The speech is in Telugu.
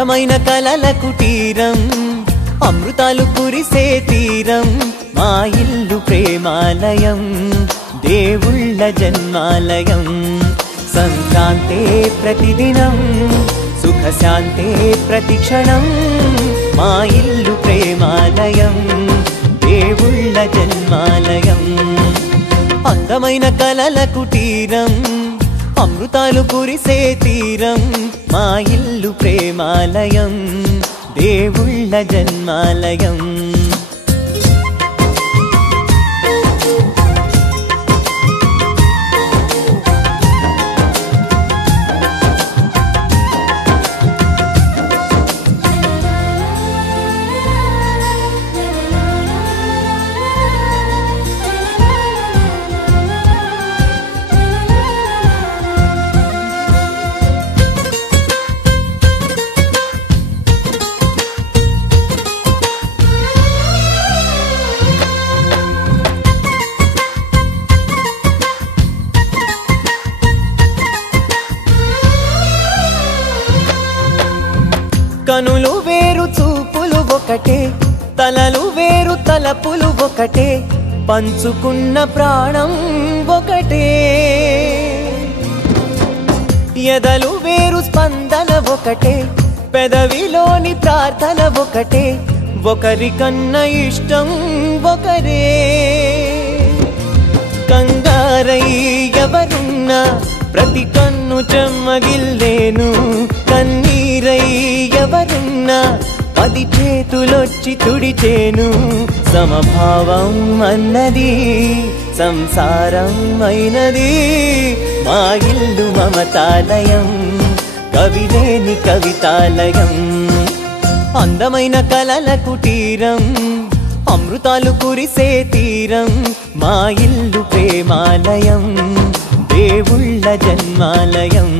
అందమైన కలల కుటీరం అమృతాలు కురిసే తీరం మా ఇల్లు ప్రేమాలయం దేవుళ్ళ జన్మాలయం సంక్రాంతే ప్రతిదినం సుఖశాంతే ప్రతిక్షణం మా ఇల్లు ప్రేమాలయం దేవుళ్ళ జన్మాలయం అందమైన కలల కుటీరం అమృతాలు కురిసే తీరం మా ఇల్లు ప్రేమాలయం దేవుళ్ళ జన్మాలయం కనులు వేరు చూపులు ఒకటే తలలు వేరు తలపులు ఒకటే పంచుకున్న ప్రాణం ఒకటే ఎదలు వేరు స్పందన ఒకటే పెదవిలోని ప్రార్థన ఒకటే ఒకరికన్నా ఇష్టం ఒకరే కంగారై ఎవరున్నా ప్రతి కన్ను చెమ్మగిల్లేను కన్నీరై ఎవరున్నా 10 చేతులొచ్చి తుడిచేను సమభావం అన్నది సంసారం అయినది మా ఇల్లు మమతాలయం కవిలేని కవితాలయం అందమైన కలల కుటీరం అమృతాలు కురిసే తీరం మా ఇల్లు ప్రేమాలయం దేవుళ్ళ జన్మాలయం